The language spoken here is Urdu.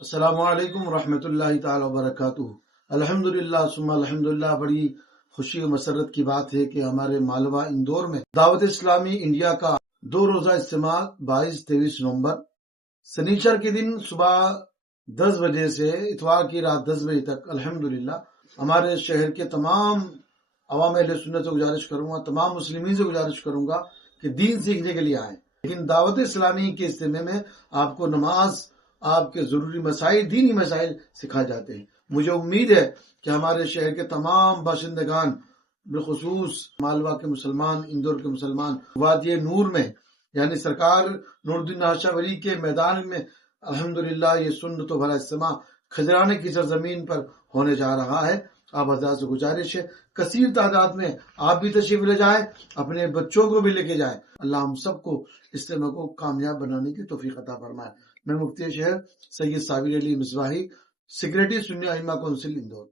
السلام علیکم ورحمۃ اللہ تعالی وبرکاتہ۔ الحمدللہ ثم الحمدللہ، بڑی خوشی و مسرت کی بات ہے کہ ہمارے مالوہ اندور میں دعوت اسلامی انڈیا کا 2 روزہ اجتماع 22-23 نومبر سنیچر کے دن صبح 10 بجے سے اتوار کی رات 10 بجے تک الحمدللہ ہمارے شہر کے تمام عوام اہل سنت سے گزارش کروں گا، تمام مسلمین سے گزارش کروں گا کہ دین سیکھنے کے لیے آئیں، لیکن دعوت اسلامی کے اجتماع میں آپ کو نماز، آپ کے ضروری مسائل، دینی مسائل سکھائے جاتے ہیں۔ مجھے امید ہے کہ ہمارے شہر کے تمام باشندگان، بالخصوص مالوہ کے مسلمان، اندور کے مسلمان، وادی نور میں یعنی سرکار نور الدین نہاشا ولی کے میدان میں الحمدللہ یہ سنت و بھلا اجتماع کھجرانے کی سرزمین پر ہونے جا رہا ہے۔ آپ حضرات سے گزارش ہے کثیر تعداد میں آپ بھی تشریف لے جائیں، اپنے بچوں کو بھی لے کے جائیں۔ اللہ ہم سب کو اجتماع کو کامیاب بنانے کی توفیق عطا فرمائے۔ میں مفتی شہر سید صابر علی مصباحی، سیکریٹری سنی ائمہ کونسل اندور۔